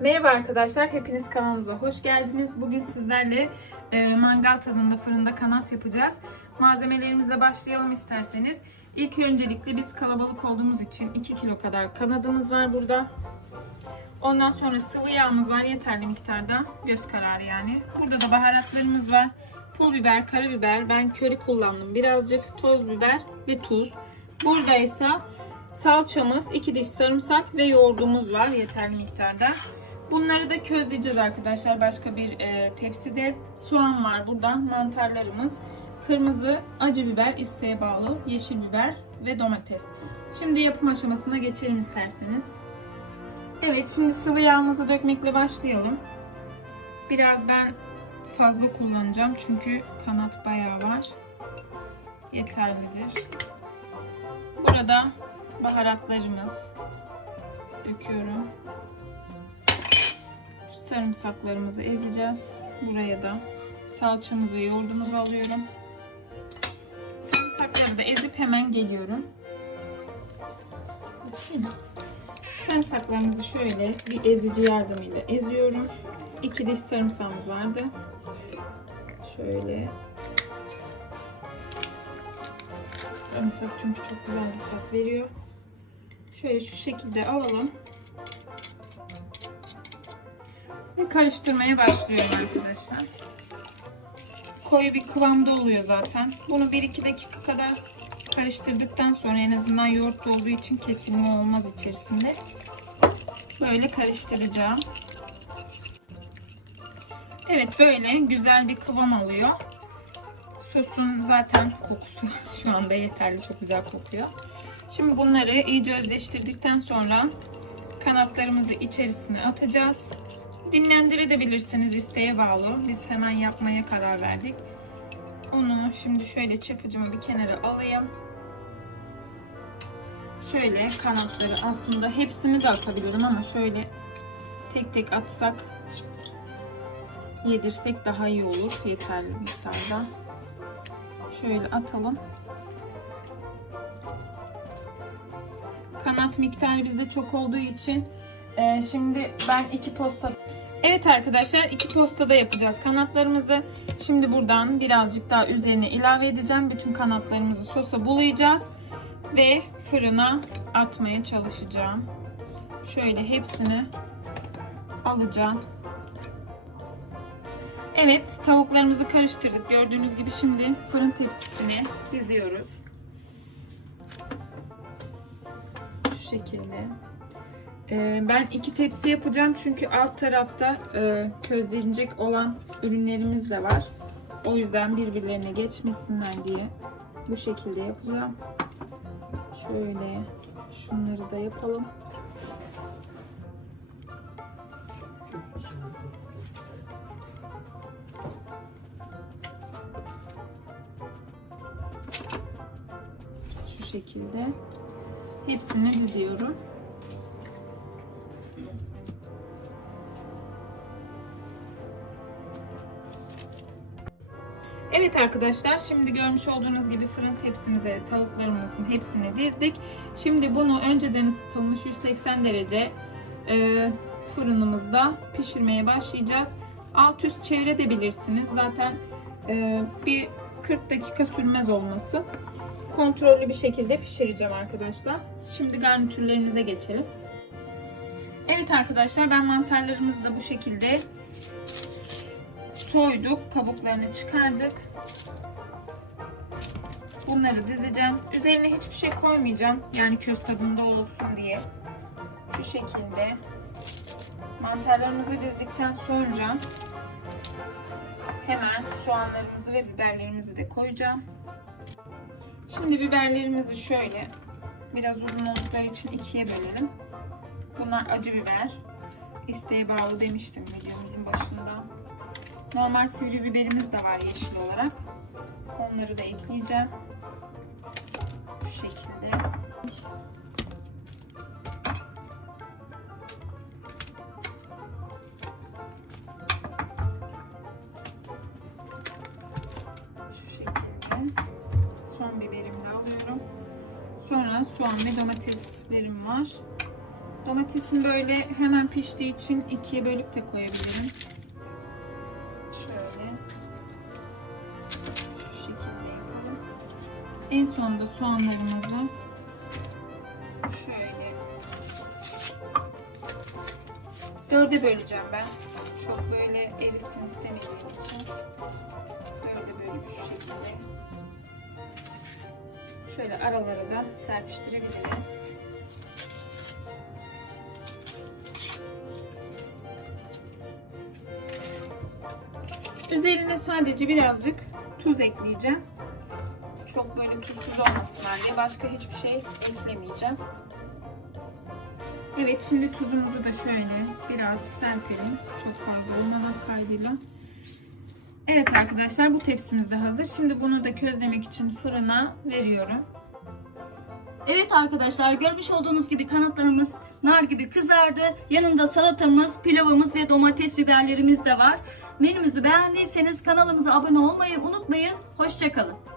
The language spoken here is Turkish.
Merhaba arkadaşlar, hepiniz kanalımıza hoş geldiniz. Bugün sizlerle e, mangal tadında fırında kanat yapacağız. Malzemelerimizle başlayalım isterseniz. İlk öncelikle biz kalabalık olduğumuz için 2 kilo kadar kanadımız var burada. Ondan sonra sıvı yağımız var yeterli miktarda. Göz kararı yani. Burada da baharatlarımız var. Pul biber, karabiber, ben köri kullandım birazcık. Toz biber ve tuz. Burada ise salçamız, 2 diş sarımsak ve yoğurdumuz var yeterli miktarda. Bunları da közleyeceğiz arkadaşlar başka bir e, tepside. Soğan var burada, mantarlarımız, kırmızı acı biber isteğe bağlı, yeşil biber ve domates. Şimdi yapım aşamasına geçelim isterseniz. Evet şimdi sıvı yağımızı dökmekle başlayalım. Biraz ben fazla kullanacağım çünkü kanat bayağı var. Yeterlidir. Burada baharatlarımız döküyorum. Sarımsaklarımızı ezeceğiz. Buraya da salçamızı ve yoğurdumuzu alıyorum. Sarımsakları da ezip hemen geliyorum. Sarımsaklarımızı şöyle bir ezici yardımıyla eziyorum. İki diş sarımsağımız vardı. Şöyle. Sarımsak çünkü çok güzel bir tat veriyor. Şöyle şu şekilde alalım. Ve karıştırmaya başlıyorum arkadaşlar. Koyu bir kıvamda oluyor zaten. Bunu 1-2 dakika kadar karıştırdıktan sonra en azından yoğurt olduğu için kesilme olmaz içerisinde. Böyle karıştıracağım. Evet böyle güzel bir kıvam alıyor. Sosun zaten kokusu şu anda yeterli. Çok güzel kokuyor. Şimdi bunları iyice özleştirdikten sonra kanatlarımızı içerisine atacağız. Dinlendirebilirsiniz isteğe bağlı. Biz hemen yapmaya karar verdik. Onu şimdi şöyle çırpıcımı bir kenara alayım. Şöyle kanatları aslında hepsini de atabilirim ama şöyle tek tek atsak yedirsek daha iyi olur yeterli miktarda. Şöyle atalım. Kanat miktarı bizde çok olduğu için e, şimdi ben iki posta Evet arkadaşlar iki postada yapacağız kanatlarımızı. Şimdi buradan birazcık daha üzerine ilave edeceğim. Bütün kanatlarımızı sosa bulayacağız. Ve fırına atmaya çalışacağım. Şöyle hepsini alacağım. Evet tavuklarımızı karıştırdık. Gördüğünüz gibi şimdi fırın tepsisine diziyoruz. Şu şekilde. Ee, ben iki tepsi yapacağım çünkü alt tarafta e, közlenecek olan ürünlerimiz de var. O yüzden birbirlerine geçmesinler diye bu şekilde yapacağım. Şöyle şunları da yapalım. Şu şekilde hepsini diziyorum. Evet arkadaşlar şimdi görmüş olduğunuz gibi fırın tepsimize tavuklarımızın hepsini dizdik. Şimdi bunu önceden ısıtılmış 180 derece e, fırınımızda pişirmeye başlayacağız. Alt üst çevirebilirsiniz. Zaten e, bir 40 dakika sürmez olması. Kontrollü bir şekilde pişireceğim arkadaşlar. Şimdi garnitürlerimize geçelim. Evet arkadaşlar ben mantarlarımızı da bu şekilde soyduk. Kabuklarını çıkardık. Bunları dizeceğim. Üzerine hiçbir şey koymayacağım. Yani köz tadında olsun diye. Şu şekilde. Mantarlarımızı dizdikten sonra hemen soğanlarımızı ve biberlerimizi de koyacağım. Şimdi biberlerimizi şöyle biraz uzun oldukları için ikiye bölelim. Bunlar acı biber. İsteğe bağlı demiştim videomuzun başında. Normal sivri biberimiz de var yeşil olarak. Onları da ekleyeceğim. Bu şekilde. Şu şekilde. Son biberimi alıyorum. Sonra soğan ve domateslerim var. Domatesin böyle hemen piştiği için ikiye bölüp de koyabilirim. En sonunda soğanlarımızı şöyle dörde böleceğim ben. Çok böyle erisin istemediğim için. Dörde bölüp şu şekilde. Şöyle aralara da serpiştirebiliriz. Üzerine sadece birazcık tuz ekleyeceğim. Çok böyle tuzsuz olmasınlar diye başka hiçbir şey eklemeyeceğim. Evet şimdi tuzumuzu da şöyle biraz serpelim. Çok fazla olmamak kaydıyla. Evet arkadaşlar bu tepsimiz de hazır. Şimdi bunu da közlemek için fırına veriyorum. Evet arkadaşlar görmüş olduğunuz gibi kanatlarımız nar gibi kızardı. Yanında salatamız, pilavımız ve domates biberlerimiz de var. Menümüzü beğendiyseniz kanalımıza abone olmayı unutmayın. Hoşçakalın.